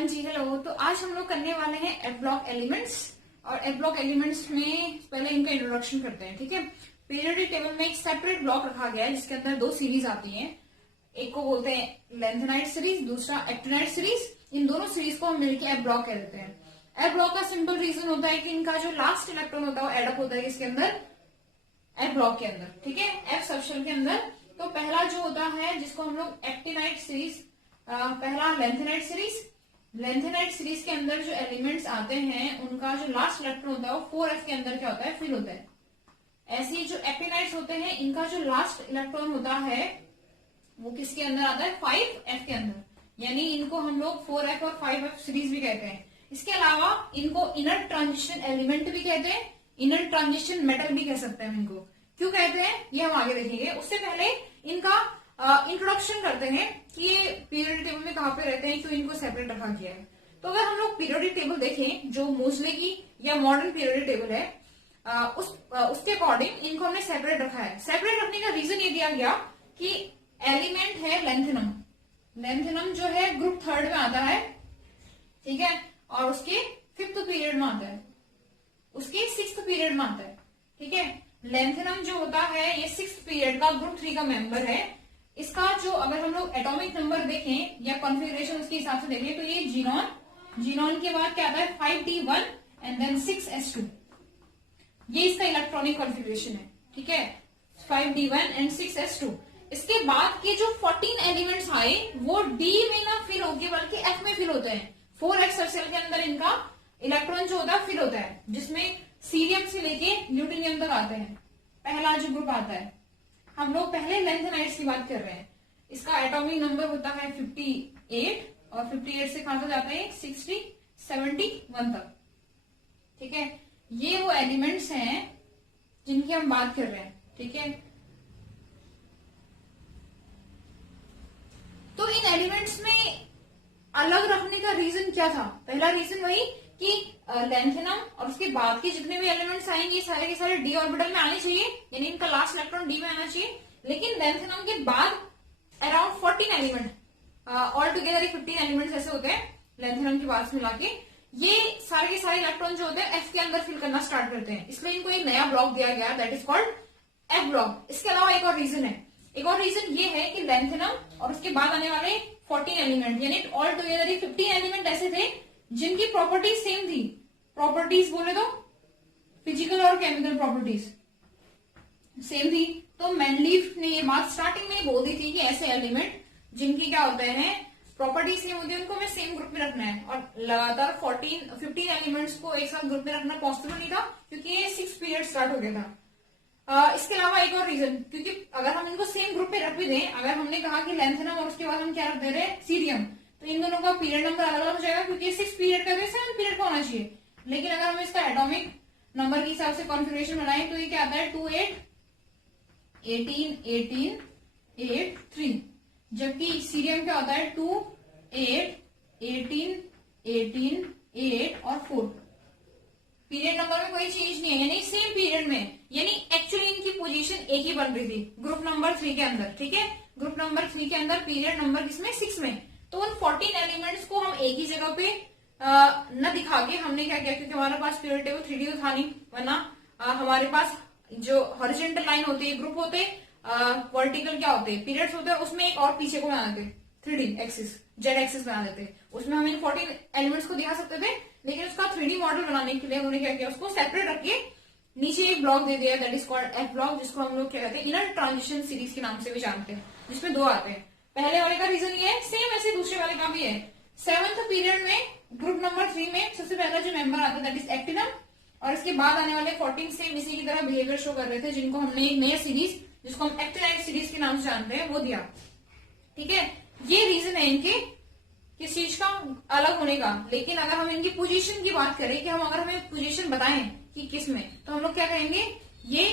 हाँ जी हेलो। तो आज हम लोग करने वाले हैं एफ ब्लॉक एलिमेंट्स। और एफ ब्लॉक एलिमेंट्स में पहले इनका इंट्रोडक्शन करते हैं, ठीक है। पीरियोडिक टेबल में एक सेपरेट ब्लॉक रखा गया है जिसके अंदर दो सीरीज आती हैं। एक को बोलते हैं लेंथेनाइट सीरीज, दूसरा एक्टिनाइट सीरीज। इन दोनों सीरीज को हम मिलकर एफ ब्लॉक कह देते हैं। एफ ब्लॉक का सिंपल रीजन होता है कि इनका जो लास्ट इलेक्ट्रॉन होता है वो एडअप होता है इसके अंदर, एफ ब्लॉक के अंदर, ठीक है, एफ सबशेल के अंदर। तो पहला जो होता है जिसको हम लोग एक्टिनाइट सीरीज, पहला लेंथेनाइट सीरीज। लेंथेनाइट सीरीज के अंदर जो एलिमेंट्स आते हैं उनका जो लास्ट इलेक्ट्रॉन होता है वो 4f के अंदर क्या होता है, फिल होता है। ऐसे जो एक्टिनाइट्स होते हैं इनका जो लास्ट इलेक्ट्रॉन होता है वो किसके अंदर आता है, 5f के अंदर, यानी इनको हम लोग 4f और 5f सीरीज भी कहते हैं। इसके अलावा इनको इनर ट्रांजिशन एलिमेंट भी कहते हैं, इनर ट्रांजिशन मेटल भी कह सकते हैं इनको। क्यों कहते हैं ये हम आगे देखेंगे। उससे पहले इनका इंट्रोडक्शन करते हैं कि ये पीरियोडिक टेबल में कहाँ पे रहते हैं, क्यों इनको सेपरेट रखा गया है। तो अगर हम लोग पीरियोडिक टेबल देखें जो मोस्ले की या मॉडर्न पीरियोडिक टेबल है, उसके अकॉर्डिंग इनको हमने सेपरेट रखा है। सेपरेट रखने का रीजन ये दिया गया कि एलिमेंट है लेंथेनम। लेंथेनम जो है ग्रुप 3 में आता है, ठीक है, और उसके 5th पीरियड में आता है, उसके 6th पीरियड में आता है, ठीक है। लेंथेनम जो होता है ये 6th पीरियड का ग्रुप 3 का मेंबर है। इसका जो अगर हम लोग एटॉमिक नंबर देखें या कॉन्फ़िगरेशन उसके हिसाब से देखें तो ये जीनॉन, जीनॉन के बाद क्या आता है 5d1 एंड देन 6s2। ये इसका इलेक्ट्रॉनिक कॉन्फ़िगरेशन है, ठीक है, 5d1 एंड 6s2। इसके बाद के जो 14 एलिमेंट्स आए वो डी में ना फिल होके बल्कि एफ में फिल होते हैं। 4f सर्कल के अंदर इनका इलेक्ट्रॉन जो होता है फिल होता है, जिसमें सीरियम से लेके ल्यूटेनियम तक आते हैं। पहला जो ग्रुप आता है, हम लोग पहले लेंथेनाइट्स की बात कर रहे हैं। इसका एटॉमिक नंबर होता है 58 और 58 से कहां तक जाता है 60, 71 तक, ठीक है। ये वो एलिमेंट्स हैं जिनकी हम बात कर रहे हैं, ठीक है। तो इन एलिमेंट्स में अलग रखने का रीजन क्या था। पहला रीजन वही कि लेंथेनम और उसके बाद के जितने भी एलिमेंट्स आएंगे सारे के सारे डी ऑर्बिटल में आने चाहिए, यानी इनका लास्ट इलेक्ट्रॉन डी में आना चाहिए। लेकिन लेंथेनम के बाद around 14 element, all together 15 elements ऐसे होते हैं लेंथेनम के बाद मिला के, ये सारे के सारे इलेक्ट्रॉन जो होते हैं एफ के अंदर फिल करना स्टार्ट करते हैं। इसलिए इनको एक नया ब्लॉक दिया गया, that is called F block. इसके अलावा एक और रीजन है, एक और रीजन ये है कि लेंथेनम और उसके बाद आने वाले 14 एलिमेंट यानी ऑल टुगेदर 15 एलिमेंट ऐसे थे जिनकी प्रॉपर्टीज सेम थी। प्रॉपर्टीज बोले तो फिजिकल और केमिकल प्रॉपर्टीज सेम थी। तो मेंडलीफ ने ये बात स्टार्टिंग में बोल दी थी कि ऐसे एलिमेंट जिनकी क्या होते हैं प्रॉपर्टीज सेम होती है उनको हमें सेम ग्रुप में रखना है। और लगातार 15 एलिमेंट्स को एक साथ ग्रुप में रखना पॉसिबल नहीं था क्योंकि ये 6 पीरियड स्टार्ट हो गया था। इसके अलावा एक और रीजन, क्योंकि अगर हम इनको सेम ग्रुप में रख भी दें, अगर हमने कहा कि लेंथेनम और उसके बाद हम क्या रख दे रहे हैं सीरियम, तो इन दोनों का पीरियड नंबर अलग अलग हो जाएगा क्योंकि 6 पीरियड का 7 पीरियड का होना चाहिए। लेकिन अगर हम इसका एटॉमिक नंबर के हिसाब से कॉन्फ़िगरेशन बनाएं तो ये क्या आता है 28, 18, 18, 8, 3। जबकि सीरियम क्या होता है 2, 8, 18, 18, 8 और 4। पीरियड नंबर में कोई चेंज नहीं है, यानी सेम पीरियड में, यानी एक्चुअली इनकी पोजीशन एक ही बन रही थी ग्रुप नंबर 3 के अंदर, ठीक है। ग्रुप नंबर 3 के अंदर पीरियड नंबर किसमें 6 में। तो उन 14 एलिमेंट्स को हम एक ही जगह पे न दिखा के हमने क्या किया, क्योंकि हमारे पास पीरियड टेबल 3D तो था नहीं, वरना हमारे पास जो हॉरिजॉन्टल लाइन होती है ग्रुप होते, वर्टिकल क्या होते हैं पीरियड्स होते हैं, उसमें एक और पीछे को बना देते 3D एक्सिस, जेड एक्सिस बना देते, उसमें हम इन 14 एलिमेंट्स को दिखा सकते थे। लेकिन उसका 3D मॉडल बनाने के लिए उन्होंने क्या किया, उसको सेपरेट रख के नीचे एक ब्लॉक दे दिया, that is called F block, जिसको हम लोग क्या कहते हैं इनर ट्रांजिशन सीरीज के नाम से भी जानते हैं, जिसमें 2 आते हैं। पहले वाले का रीजन ये है, सेम ऐसे दूसरे वाले का भी है। 7th पीरियड में ग्रुप नंबर 3 में सबसे पहला जो मेंबर आता है दैट इज एक्टिनम, और इसके बाद आने वाले 14 सेम इसी की तरह बिहेवियर शो कर रहे थे, जिनको हमने एक नया सीरीज जिसको हम एक्टिनाइट सीरीज के नाम से जानते हैं वो दिया, ठीक है। ये रीजन है इनके किस चीज का अलग होने का। लेकिन अगर हम इनकी पोजीशन की बात करें कि हम अगर हमें पोजीशन बताएं कि किस में, तो हम लोग क्या कहेंगे ये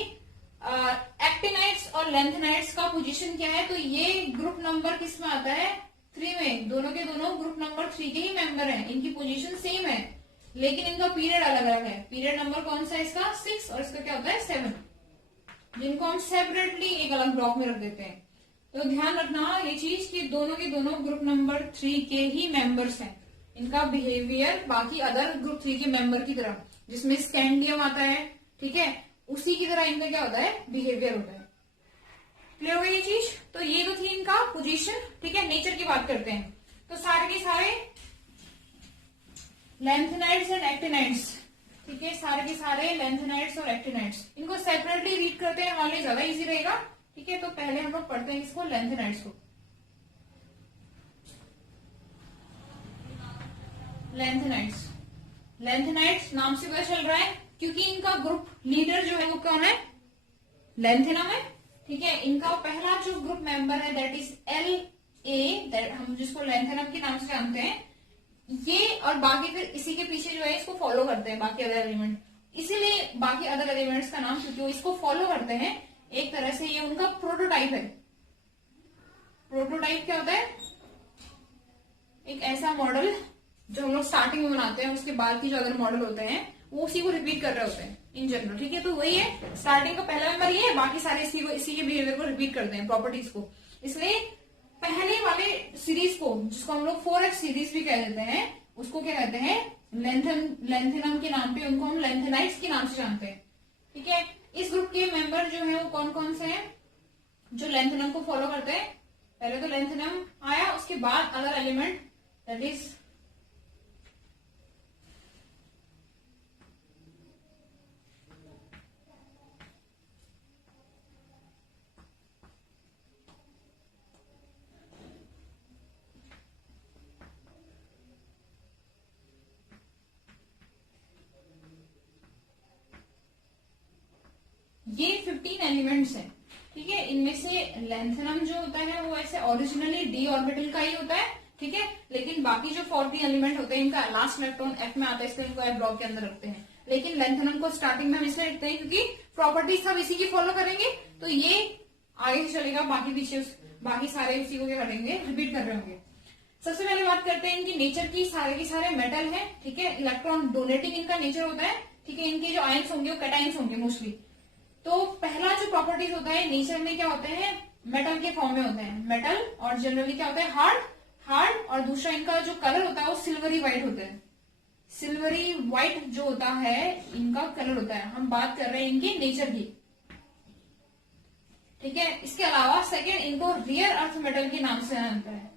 एक्टिनाइट्स और लेंथेनाइट्स का पोजीशन क्या है, तो ये ग्रुप नंबर किस में आता है 3 में। दोनों के दोनों ग्रुप नंबर 3 के ही मेंबर हैं, इनकी पोजीशन सेम है लेकिन इनका पीरियड अलग अलग है। पीरियड नंबर कौन सा है इसका 6 और इसका क्या होता है 7, जिनको हम सेपरेटली एक अलग ब्लॉक में रख देते हैं। तो ध्यान रखना ये चीज कि दोनों के दोनों ग्रुप नंबर 3 के ही मेंबर्स हैं, इनका बिहेवियर बाकी अदर ग्रुप 3 के मेंबर की तरह, जिसमें स्कैंडियम आता है, ठीक है, उसी की तरह इनका क्या होता है, बिहेवियर होता है। क्लियर हो गई ये चीज। तो ये तो थी इनका पोजीशन, ठीक है। नेचर की बात करते हैं, तो सारे के सारे लेंथेनाइड्स एंड एक्टिनाइड्स, ठीक है, सारे के सारे लेंथेनाइड्स और एक्टिनाइड्स, इनको सेपरेटली रीड करते हैं, हमारे लिए ज्यादा इजी रहेगा, ठीक है। तो पहले हम लोग पढ़ते हैं इसको, लेंथेनाइड्स को। लेंथेनाइड्स, लेंथेनाइड्स नाम से पता चल रहा है क्योंकि इनका ग्रुप लीडर जो है वो कौन है, लेंथेनम है, ठीक है। इनका पहला जो ग्रुप मेंबर है दैट इज LA, हम जिसको लेंथेनम के नाम से जानते हैं, ये और बाकी फिर इसी के पीछे जो है इसको फॉलो करते हैं बाकी अदर एलिमेंट, इसीलिए बाकी अदर एलिमेंट्स का नाम, क्योंकि वो इसको फॉलो करते हैं एक तरह से, ये उनका प्रोटोटाइप है। प्रोटोटाइप क्या होता है, एक ऐसा मॉडल जो हम लोग स्टार्टिंग में बनाते हैं, उसके बाद की जो अदर मॉडल होते हैं वो उसी को रिपीट कर रहे होते हैं इन जनरल, ठीक है। तो वही है, स्टार्टिंग का पहला मेंबर ये है, बाकी सारे इसी के बिहेवियर को रिपीट करते हैं, प्रॉपर्टीज को। इसलिए पहले वाले सीरीज को, जिसको हम लोग 4F सीरीज भी कह देते हैं, उसको क्या कहते हैं, लेंथेनम के नाम पे उनको हम लेंथेनाइड्स के नाम से जानते हैं, ठीक है। इस ग्रुप के मेंबर जो है वो कौन कौन से हैं जो लेंथेनम को फॉलो करते हैं, पहले तो लेंथेनम आया, उसके बाद अदर एलिमेंट दैट इज ये 15 एलिमेंट्स हैं, ठीक है। इनमें से लेंथेनम जो होता है वो ऐसे ओरिजिनली डी ऑर्बिटल का ही होता है, ठीक है। लेकिन बाकी जो 14 एलिमेंट होते हैं इनका लास्ट इलेक्ट्रॉन F में आता है, इसलिए इनको F ब्लॉक के अंदर रखते हैं। लेकिन लेंथेनम को स्टार्टिंग में हम इसलिए रखते हैं क्योंकि प्रॉपर्टीज सब इसी की फॉलो करेंगे, तो ये आगे से चलेगा, बाकी पीछे बाकी सारे इसी को क्या करेंगे, रिपीट कर रहे होंगे। सबसे पहले बात करते हैं इनकी नेचर की, सारे के सारे मेटल है, ठीक है। इलेक्ट्रॉन डोनेटिंग इनका नेचर होता है, ठीक है। इनके जो आयंस होंगे वो कैटायंस होंगे मोस्टली। तो पहला जो प्रॉपर्टीज होता है नेचर में क्या होते हैं, मेटल के फॉर्म में होते हैं, मेटल, और जनरली क्या होता है, हार्ड, और दूसरा इनका जो कलर होता है वो सिल्वरी व्हाइट होता है। सिल्वरी व्हाइट जो होता है इनका कलर होता है। हम बात कर रहे हैं इनकी नेचर की, ठीक है। इसके अलावा सेकेंड, इनको रियर अर्थ मेटल के नाम से जाना जाता है,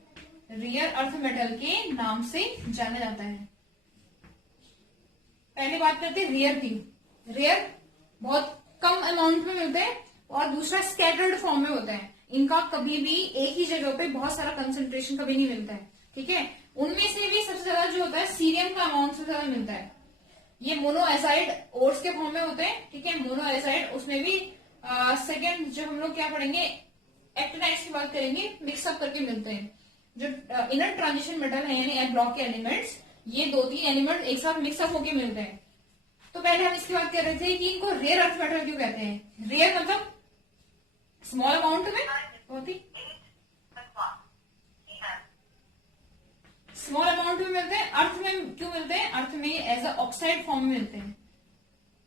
रियर अर्थ मेटल के नाम से जाना जाता है। पहले बात करते हैं रियर की। रियर बहुत कम अमाउंट में मिलते हैं, और दूसरा स्कैटर्ड फॉर्म में होता है। इनका कभी भी एक ही जगह पे बहुत सारा कंसंट्रेशन कभी नहीं मिलता है, ठीक है। उनमें से भी सबसे ज्यादा जो होता है सीरियम का अमाउंट सबसे ज्यादा मिलता है। ये मोनोएसाइड ओर्स के फॉर्म में होते हैं, ठीक है। मोनोएसाइड, उसमें भी सेकेंड जो हम लोग क्या पढ़ेंगे, एक्टिनाइड्स की बात करेंगे, मिक्सअप करके मिलते हैं। जो इनर ट्रांजिशन मेटल है यानी एफ ब्लॉक के एलिमेंट्स, ये 2-3 एलिमेंट एक साथ मिक्सअप होके मिलते हैं। तो पहले हम इसकी बात कर रहे थे कि इनको रेयर अर्थ मेटल क्यों कहते हैं। रेयर मतलब स्मॉल अमाउंट में, बहुत ही स्मॉल अमाउंट में मिलते हैं। अर्थ में क्यों मिलते हैं, अर्थ में एज अ ऑक्साइड फॉर्म में मिलते हैं।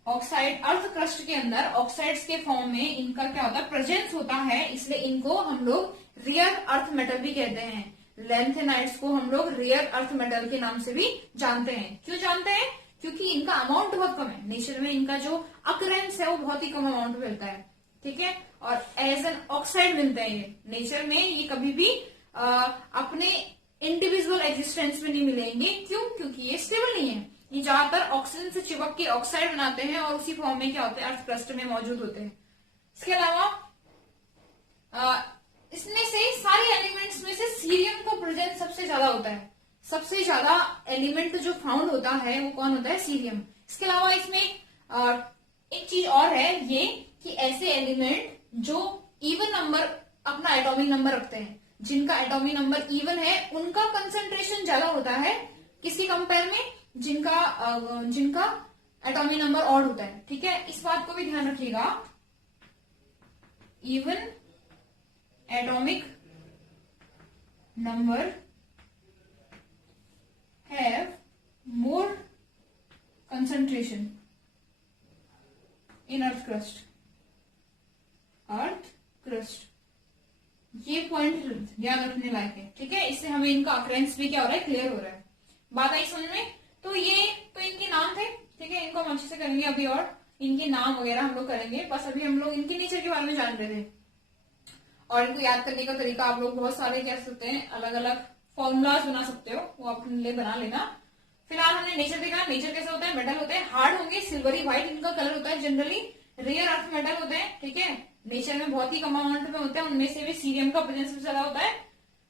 ऑक्साइड, अर्थ क्रस्ट के अंदर ऑक्साइड्स के फॉर्म में इनका क्या होता है, प्रेजेंस होता है, इसलिए इनको हम लोग रियर अर्थ मेटल भी कहते हैं। लेंथेनाइड्स को हम लोग रियर अर्थ मेटल के नाम से भी जानते हैं। क्यों जानते हैं, क्योंकि इनका अमाउंट बहुत कम है। नेचर में इनका जो अकरेंस है वो बहुत ही कम अमाउंट में मिलता है, ठीक है। और एज एन ऑक्साइड मिलते हैं ये नेचर में, ये कभी भी अपने इंडिविजुअल एग्जिस्टेंस में नहीं मिलेंगे। क्यों, क्योंकि ये स्टेबल नहीं है। ये ज्यादातर ऑक्सीजन से चिपक के ऑक्साइड बनाते हैं और उसी फॉर्म में क्या होते हैं, अर्थ क्रस्ट में मौजूद होते हैं। इसके अलावा इसमें से सारे एलिमेंट्स में से सीरियम का प्रेजेंस सबसे ज्यादा होता है। सबसे ज्यादा एलिमेंट जो फाउंड होता है वो कौन होता है, सीरियम। इसके अलावा इसमें एक चीज और है ये कि ऐसे एलिमेंट जो इवन नंबर अपना एटॉमिक नंबर रखते हैं, जिनका एटॉमिक नंबर इवन है, उनका कंसंट्रेशन ज्यादा होता है किसकी कंपेयर में, जिनका एटॉमिक नंबर ऑड होता है, ठीक है। इस बात को भी ध्यान रखिएगा, even atomic number have more concentration in earth crust. Earth crust, ये पॉइंट याद रखने लायक है, ठीक है। इससे हमें इनका अकरेंस भी क्या हो रहा है, क्लियर हो रहा है। बात आई समझ में? तो ये तो इनके नाम थे, ठीक है, इनको हम अच्छे से करेंगे अभी और इनके नाम वगैरह हम लोग करेंगे, बस अभी हम लोग इनके नेचर के बारे में जान रहे थे। और इनको याद करने का तरीका आप लोग बहुत सारे कह सकते हैं, अलग अलग फॉर्मूलाज बना सकते हो, वो अपने लिए बना लेना। फिलहाल हमने नेचर देखा, नेचर कैसे होता है, मेटल होते हैं, हार्ड होंगे, सिल्वरी व्हाइट इनका कलर होता है जनरली, रेयर अर्थ मेटल होते हैं, ठीक है, नेचर में बहुत ही कम अमाउंट में होते हैं, उनमें से भी सीरियम का प्रेजेंस सबसे ज्यादा होता है।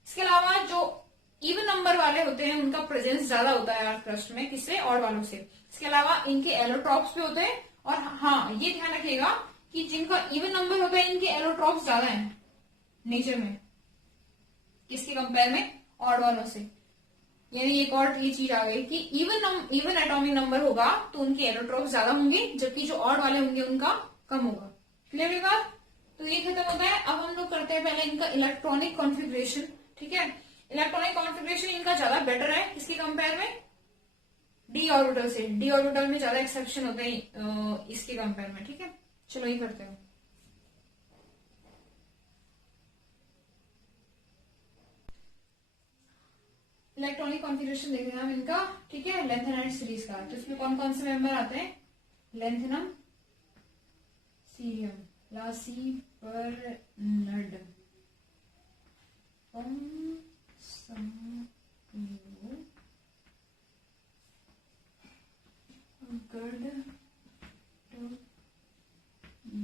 इसके अलावा जो इवन नंबर वाले होते हैं उनका प्रेजेंस ज्यादा होता है अर्थ क्रस्ट में, किससे, ऑड वालों से। इसके अलावा इनके एलोट्रॉप्स भी होते हैं, और हाँ ये ध्यान रखिएगा कि जिनका इवन नंबर होता है इनके एलोट्रॉप्स ज्यादा है नेचर में, किसके कंपेयर में, ऑड वालों से। यानी एक और ये चीज आ गई कि इवन एटॉमिक नंबर होगा तो उनके एलोट्रॉप्स ज्यादा होंगे, जबकि जो ऑड वाले होंगे उनका कम होगा। क्लियर है बात? तो ये खत्म होता है। अब हम लोग करते हैं पहले इनका इलेक्ट्रॉनिक कॉन्फ़िगरेशन, ठीक है। इलेक्ट्रॉनिक कॉन्फ़िगरेशन इनका ज्यादा बेटर है, किसके कंपेयर में, डी ऑर्बिटल से। डी ऑर्बिटल में ज्यादा एक्सेप्शन होते हैं इसके कंपेयर में, ठीक है। चलो ये करते हैं। इलेक्ट्रॉनिक कॉन्फ़िगरेशन देख रहे हैं हम इनका, ठीक है, लेंथेनाइड सीरीज का। तो इसमें कौन कौन से मेंबर आते हैं, लेंथेनम, सीरियम, लासीपर्नड, गड,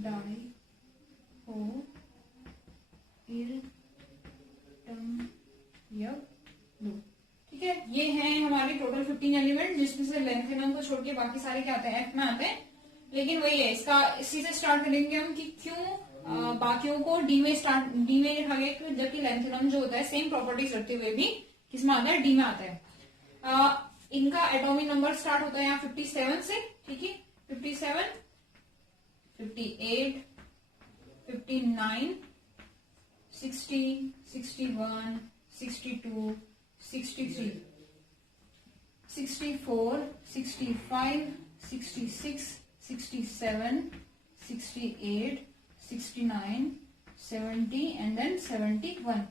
डाई, हो, ठीक है। ये हैं हमारे टोटल 15 एलिमेंट, जिसमें से लेंथेनम को छोड़ के बाकी सारे क्या आते हैं, एफ में आते हैं। लेकिन वही है, इसका इसी से स्टार्ट करेंगे हम कि क्यों बाकियों को डी में लिखा गया, जबकि लेंथेनम जो होता है सेम प्रॉपर्टीज रखते हुए भी किसमें आता है, डी में आता है। इनका एटॉमिक नंबर स्टार्ट होता है यहाँ 57 से, ठीक है, 57, 58, 59, 60, 61, 62, 63, 64, 65, 66, 67, 68, 69, 70 एंड देन 71।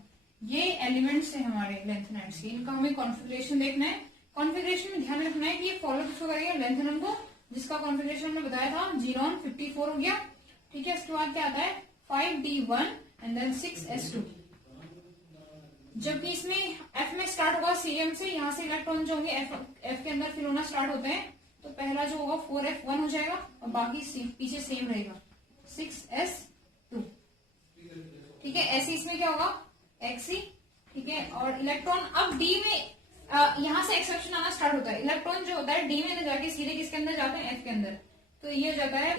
ये एलिमेंट्स है हमारे लेंथेनाइड्स के। इनका हमें कॉन्फ़िगरेशन देखना है। कॉन्फ़िगरेशन में ध्यान रखना है कि ये फॉलो किसको करेगा, लेंथेनम को, जिसका कॉन्फ़िगरेशन हमने बताया था, जीरोन 54 हो गया, ठीक है। इसके बाद क्या आता है, 5d1 एंड देन 6s2। जबकि इसमें एफ में स्टार्ट होगा सीरियम से, यहां से इलेक्ट्रॉन जो होंगे एफ के अंदर फिल होना स्टार्ट होते हैं, तो पहला जो होगा 4f1 हो जाएगा और बाकी पीछे सेम रहेगा 6s2, ठीक है। ऐसे इसमें क्या होगा, xc, ठीक है। और इलेक्ट्रॉन अब डी में यहां से एक्सेप्शन आना स्टार्ट होता है। इलेक्ट्रॉन जो होता है डी में जाके सीधे किसके अंदर जाते हैं, एफ के अंदर। तो ये हो जाता है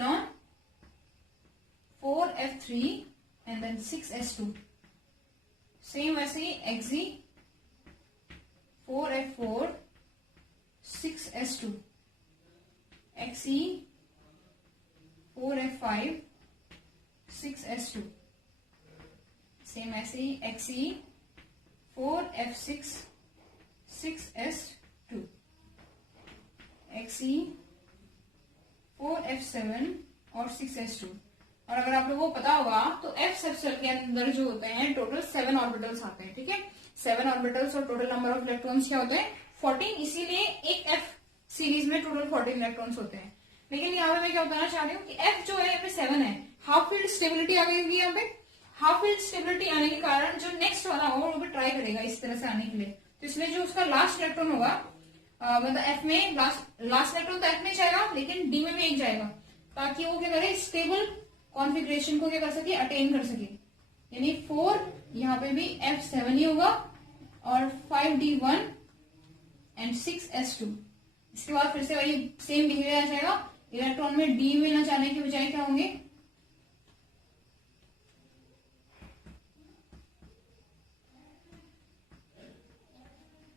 4f3 and then 6s2। Same वैसे ही xg 4f4 6s2, xe 4f5 6s2, same ऐसे ही xe 4f6 6s2, xe 4f7 और 6s2। और अगर आप लोगों को पता होगा तो एफ सबसेल के अंदर जो होते हैं टोटल 7 ऑर्बिटल्स आते हैं, ठीक है। 7 ऑर्बिटल्स और टोटल नंबर ऑफ इलेक्ट्रॉन्स क्या होते हैं, 14। इसीलिए एक एफ सीरीज में टोटल 14 इलेक्ट्रॉन्स होते हैं। लेकिन यहाँ पे मैं क्या बताना चाह रही हूँ कि एफ जो है यहाँ पे 7 है, हाफ फील्ड स्टेबिलिटी आ गई होगी यहाँ पे। हाफ फील्ड स्टेबिलिटी आने के कारण जो नेक्स्ट वाला होगा वो भी ट्राई करेगा इस तरह से आने के लिए। तो इसमें जो उसका लास्ट इलेक्ट्रॉन होगा, मतलब एफ में लास्ट इलेक्ट्रॉन तो एफ में जाएगा, लेकिन डी में भी एक जाएगा, ताकि वो क्या करे, स्टेबल कॉन्फ़िगरेशन को क्या कर सके, अटेन कर सके। यानी 4 यहाँ पे भी f7 ही होगा और 5d1 एंड 6s2। इसके बाद फिर से वही सेम बिहेवियर आ जाएगा। इलेक्ट्रॉन में डी में न जाने के बजाय क्या होंगे,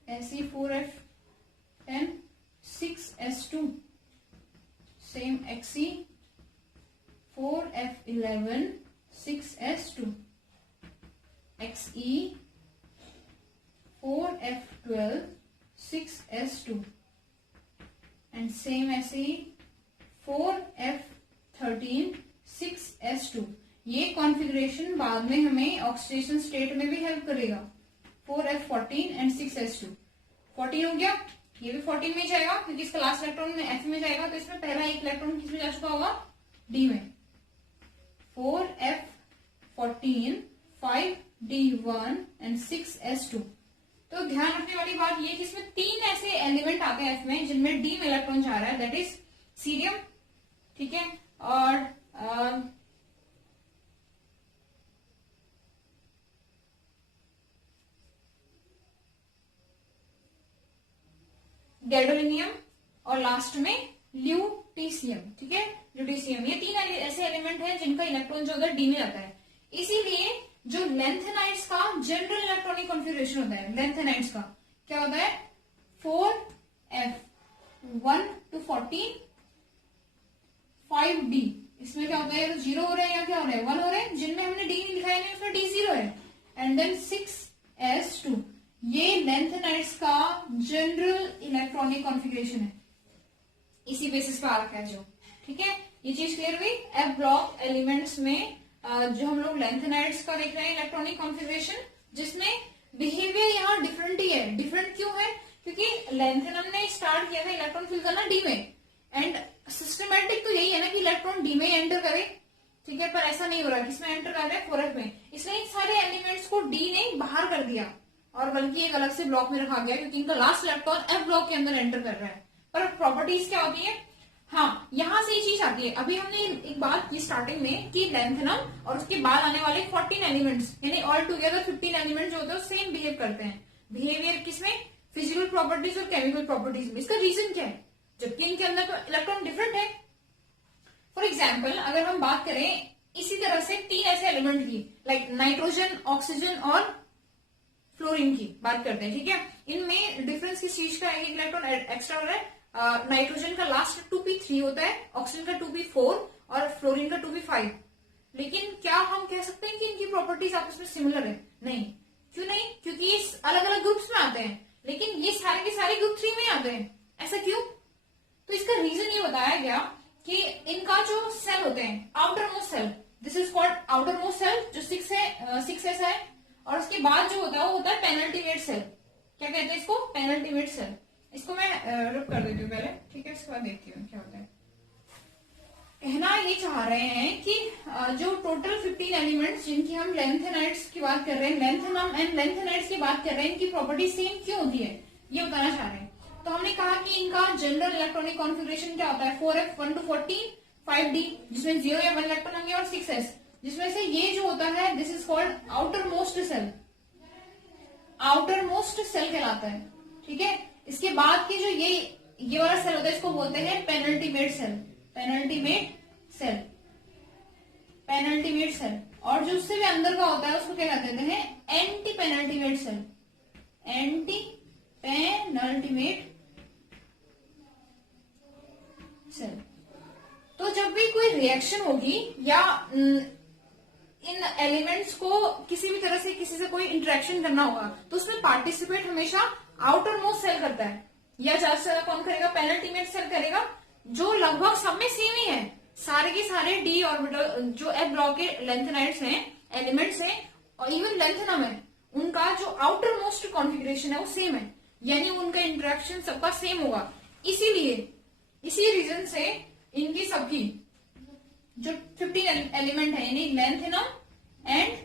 ऐसे 4f10 6s2, same xe 4f11 6s2, xe 4f12 6s2 and same ऐसे ही 4f13 6s2। ये कॉन्फ़िगरेशन बाद में हमें ऑक्सीडेशन स्टेट में भी हेल्प करेगा। 4f14 एंड 6s2, 14 हो गया। ये भी 14 में जाएगा क्योंकि इसका लास्ट इलेक्ट्रॉन में F में जाएगा, तो इसमें पहला एक इलेक्ट्रॉन किसमें जा चुका होगा, D में। 4F14, 5D1 and 6S2। तो ध्यान रखने वाली बात ये कि इसमें 3 ऐसे एलिमेंट आते हैं F में जिनमें D में इलेक्ट्रॉन जा रहा है, दैट इज सीरियम, ठीक है, और गैडोलिनियम और लास्ट में ल्यूटीशियम, ठीक है, ल्यूटीशियम। ये 3 ऐसे एलिमेंट हैं जिनका इलेक्ट्रॉन जो होता है डी में जाता है। इसीलिए जो लेंथेनाइड्स का जनरल इलेक्ट्रॉनिक कॉन्फ़िगरेशन होता है, लेंथेनाइड्स का क्या होता है, 4F1 to 14, 5D। इसमें क्या होता है, तो 0 हो रहा है या क्या हो रहा है, 1 हो रहा है, जिनमें हमने डी नहीं लिखा है उसमें डी 0 है। एंड देन 6S2, ये लेंथेनाइड्स का जनरल इलेक्ट्रॉनिक कॉन्फ़िगरेशन है, इसी बेसिस पे आ रखा है जो, ठीक है। ये चीज क्लियर हुई। एफ ब्लॉक एलिमेंट्स में जो हम लोग लेंथेनाइड्स का देख रहे हैं इलेक्ट्रॉनिक कॉन्फ़िगरेशन, जिसमें बिहेवियर यहाँ डिफरेंट ही है। डिफरेंट क्यों है, क्योंकि लेंथेनम ने स्टार्ट किया था इलेक्ट्रॉन फिल करना डी में, एंड सिस्टमेटिक तो यही है ना कि इलेक्ट्रॉन डी में एंटर करे, ठीक है, पर ऐसा नहीं हो रहा, किसमें एंटर कर रहा है, 4F में। इसलिए इन सारे एलिमेंट्स को डी ने बाहर कर दिया और बल्कि एक अलग से ब्लॉक में रखा गया, क्योंकि इनका लास्ट इलेक्ट्रॉन एफ ब्लॉक के अंदर एंटर कर रहा है। पर प्रॉपर्टीज क्या होती है, हाँ, यहां से ये चीज आती है। अभी हमने एक बात की स्टार्टिंग में कि लेंथेनम और उसके बाद आने वाले 14 एलिमेंट्स, यानी ऑल टुगेदर 15 एलिमेंट्स जो होते हैं सेम बिहेव करते हैं। बिहेवियर किसमें, फिजिकल प्रॉपर्टीज और केमिकल प्रॉपर्टीज में। इसका रीजन क्या है, जबकि इनके अंदर तो इलेक्ट्रॉन डिफरेंट है। फॉर एग्जाम्पल अगर हम बात करें इसी तरह से 3 ऐसे एलिमेंट की, लाइक नाइट्रोजन, ऑक्सीजन और फ्लोरीन की बात करते हैं, ठीक है। इनमें डिफरेंस किस चीज का, एक इलेक्ट्रॉन एक्स्ट्रा हो रहा है। नाइट्रोजन का लास्ट 2p3 होता है, ऑक्सीजन का 2p4 और फ्लोरीन का 2p5। लेकिन क्या हम कह सकते हैं कि इनकी प्रॉपर्टीज आपस में सिमिलर है? नहीं। क्यों नहीं? क्योंकि ये अलग अलग ग्रुप्स में आते हैं, लेकिन ये सारे के सारे ग्रुप 3 में आते हैं। ऐसा क्यों? तो इसका रीजन ये बताया गया कि इनका जो सेल होते हैं, outermost cell, this is called outermost cell, जो 6s है, और उसके बाद जो होता है वो होता है पेनल्टीवेट सेल। क्या कहते हैं इसको? पेनल्टीवेट सेल। इसको मैं रुक कर देती हूँ पहले, ठीक है, उसके बाद देखती हूँ क्या होता है। कहना ये चाह रहे हैं कि जो टोटल 15 एलिमेंट्स जिनकी हम लेंथेनाइड्स की बात कर रहे हैं, लेंथेनम एंड लेंथेनाइड्स की बात कर रहे हैं, इनकी प्रॉपर्टी सेम क्यों होती है ये बताना चाह रहे हैं। तो हमने कहा कि इनका जनरल इलेक्ट्रॉनिक कॉन्फ़िगरेशन क्या होता है, 4F1 to 14, 5D जिसमें 0 या 1 इलेक्ट्रॉन होंगे, और 6S जिसमें से ये जो होता है this is called outermost cell. Outermost cell कहलाता है, ठीक है। इसके बाद की जो ये वाला सेल होता है इसको बोलते हैं penultimate shell. Penultimate shell, penultimate shell. और जो उससे भी अंदर का होता है उसको क्या कहते हैं, anti penultimate shell. Anti penultimate shell. तो जब भी कोई रिएक्शन होगी या इन एलिमेंट्स को किसी भी तरह से किसी से कोई इंटरेक्शन करना होगा, तो उसमें पार्टिसिपेट हमेशा आउटर मोस्ट सेल करता है, या ज्यादा से ज्यादा कौन करेगा, पेनल्टीमेट सेल करेगा, जो लगभग सब में सेम ही है। सारे के सारे डी ऑर्बिटल जो एफ ब्लॉक के लेंथेनाइड्स हैं, एलिमेंट्स हैं, और इवन लेंथेनम है, उनका जो आउटर मोस्ट कॉन्फ़िगरेशन है वो सेम है, यानी उनका इंटरेक्शन सबका सेम होगा। इसीलिए इसी रीजन से इनकी सबकी जो 15 एलिमेंट है, यानी लेंथेनम एंड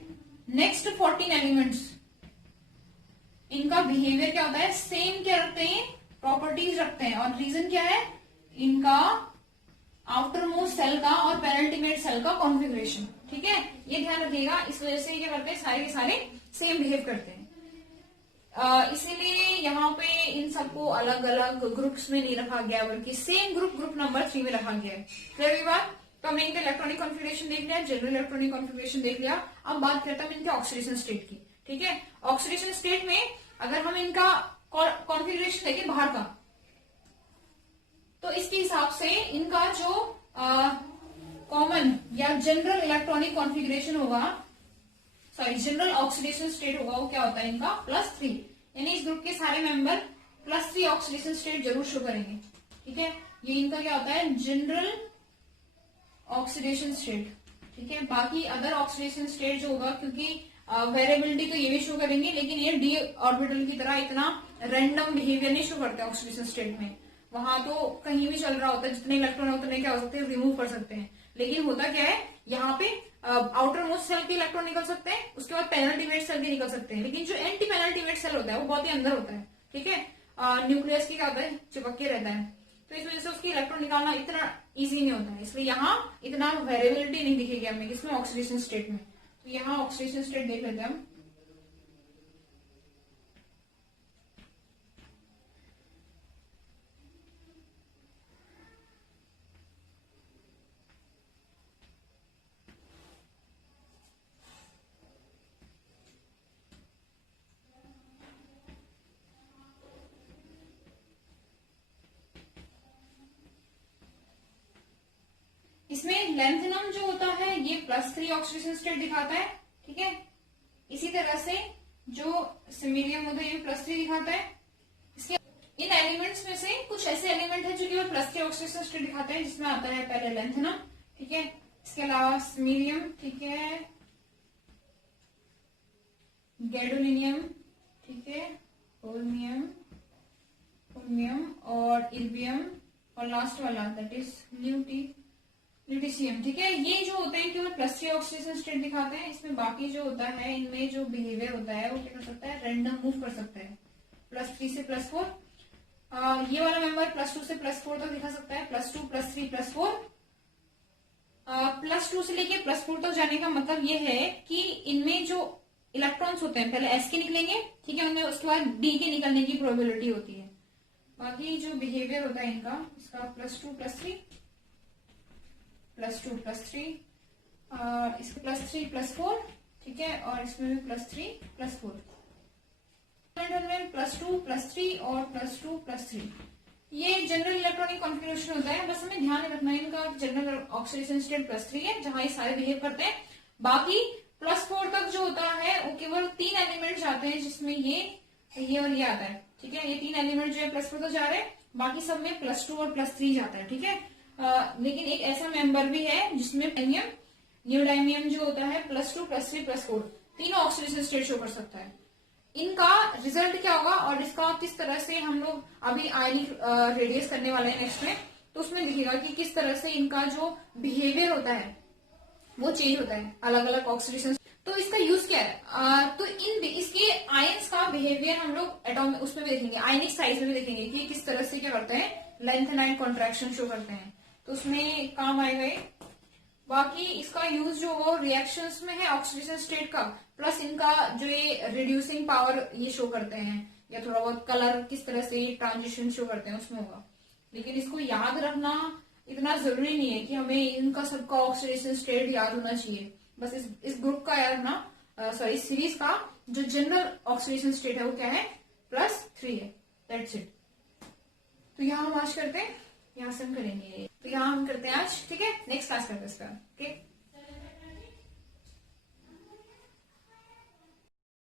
नेक्स्ट 14 एलिमेंट्स, इनका बिहेवियर क्या होता है, सेम क्या रखते हैं, प्रॉपर्टीज रखते हैं। और रीजन क्या है, इनका आउटर मोस्ट सेल का और पेनल्टीमेट सेल का कॉन्फ़िगरेशन, ठीक है, ये ध्यान रखिएगा। इस वजह से क्या करते हैं, सारे के सारे सेम बिहेव करते हैं। इसीलिए यहाँ पे इन सबको अलग अलग ग्रुप्स में नहीं रखा गया, बल्कि सेम ग्रुप नंबर 3 में रखा गया है। क्लियर हुई बात? तो हमने इनका इलेक्ट्रॉनिक कॉन्फ़िगरेशन देख लिया, जनरल इलेक्ट्रॉनिक कॉन्फ़िगरेशन देख लिया। अब बात करते हैं इनके ऑक्सीडेशन स्टेट की, ठीक है। ऑक्सीडेशन स्टेट में अगर हम इनका कॉन्फ़िगरेशन देखें बाहर का, तो इसके हिसाब से इनका जो कॉमन या जनरल इलेक्ट्रॉनिक कॉन्फ़िगरेशन होगा, सॉरी जनरल ऑक्सीडेशन स्टेट होगा, वो क्या होता है इनका +3, यानी इस ग्रुप के सारे मेंबर +3 ऑक्सीडेशन स्टेट जरूर शो करेंगे, ठीक है। ये इनका क्या होता है, जनरल ऑक्सीडेशन स्टेट, ठीक है। बाकी अदर ऑक्सीडेशन स्टेट जो होगा, क्योंकि वेरिएबिलिटी तो ये भी शो करेंगे, लेकिन ये डी ऑर्बिटल की तरह इतना रैंडम बिहेवियर नहीं शो करते ऑक्सीडेशन स्टेट में। वहां तो कहीं भी चल रहा होता है, जितने इलेक्ट्रॉन है उतने क्या हो सकते हैं, रिमूव कर सकते हैं। लेकिन होता क्या है, यहाँ पे आउटर मोस्ट सेल के इलेक्ट्रॉन निकल सकते हैं, उसके बाद पेनल्टीमेट सेल के निकल सकते हैं। लेकिन जो एंटी पेनल्टीमेट सेल होता है वो बहुत ही अंदर होता है, ठीक है, न्यूक्लियस की क्या होता है, चिपक के रहता है। तो इस वजह से उसकी इलेक्ट्रॉन निकालना इतना इजी नहीं होता है, इसलिए यहाँ इतना वेरिएबिलिटी नहीं दिखेगी हमें किसमें, ऑक्सीडेशन स्टेट में। तो यहाँ ऑक्सीडेशन स्टेट देख लेते हैं हम। इसमें लेंथेनम जो होता है ये +3 ऑक्सीडेशन स्टेट दिखाता है, ठीक है। इसी तरह से जो सिमीरियम होता है ये +3 दिखाता है। इसके इन एलिमेंट्स में से कुछ ऐसे एलिमेंट है जो केवल +3 ऑक्सीडेशन स्टेट दिखाते हैं, जिसमें आता है पहले लेंथेनम, ठीक है, इसके अलावा सिमीरियम, ठीक है, गैडोलिनियम, ठीक है, ओल्मियम और इल्बियम, और लास्ट वाला दैट इज ल्यूटिशियम, ठीक है। ये जो होते हैं केवल +3 ऑक्सीडेशन स्टेट दिखाते हैं। इसमें बाकी जो होता है, इनमें जो बिहेवियर होता है वो क्या कर सकता है, रैंडम मूव कर सकता है, +3 से +4। ये वाला मेंबर +2 से +4 तक दिखा सकता है, +2 +3 +4। +2 से लेके +4 तक जाने का मतलब ये है कि इनमें जो इलेक्ट्रॉन्स होते हैं पहले s के निकलेंगे, ठीक है, उनमें उसके बाद d के निकलने की प्रोबेबिलिटी होती है। बाकी जो बिहेवियर होता है इनका, इसका +2 +3 +2 +3, इसका +3 +4, ठीक है, और इसमें भी +3 +4, +2 +3 और +2 +3। ये जनरल इलेक्ट्रॉनिक कॉन्फ़िगरेशन होता है। बस हमें ध्यान रखना है इनका जनरल ऑक्सीडेशन स्टेट +3 है, जहां ये सारे बिहेव करते हैं। बाकी +4 तक जो होता है वो केवल 3 एलिमेंट्स आते हैं, जिसमें ये और ये आता है, ठीक है। ये 3 एलिमेंट जो है +4 तक जा रहे हैं, बाकी सब में +2 और +3 जाता है, ठीक है। लेकिन एक ऐसा मेंबर भी है जिसमें न्यूडाइमियम जो होता है +2 +3 +4 तीनों ऑक्सीडेशन स्टेट शो कर सकता है। इनका रिजल्ट क्या होगा और इसका किस तरह से हम लोग अभी आयनिक रेडियस करने वाले हैं नेक्स्ट में, तो उसमें दिखेगा कि किस तरह से इनका जो बिहेवियर होता है वो चेंज होता है अलग अलग ऑक्सीडेशन। तो इसका यूज क्या है, तो इसके आयंस का बिहेवियर हम लोग एटॉमिक उसमें भी देखेंगे, आयनिक साइज में भी देखेंगे कि किस तरह से क्या करते हैं, लेंथ एंड कॉन्ट्रैक्शन शो करते हैं, तो उसमें काम आएगा ये। बाकी इसका यूज जो वो रिएक्शंस में है ऑक्सीडेशन स्टेट का, प्लस इनका जो ये रिड्यूसिंग पावर ये शो करते हैं, या थोड़ा बहुत कलर किस तरह से ये ट्रांजिशन शो करते हैं उसमें होगा। लेकिन इसको याद रखना इतना जरूरी नहीं है कि हमें इनका सबका ऑक्सीडेशन स्टेट याद होना चाहिए। बस इस ग्रुप का याद रखना, सॉरी इस सीरीज का जो जनरल ऑक्सीडेशन स्टेट है वो क्या है, +3 है, दैट्स इट। तो यहाँ हम आज करते हैं, यहाँ से हम करेंगे, तो यहाँ हम करते हैं आज, ठीक है, नेक्स्ट क्लास करते हैं इसका, ओके।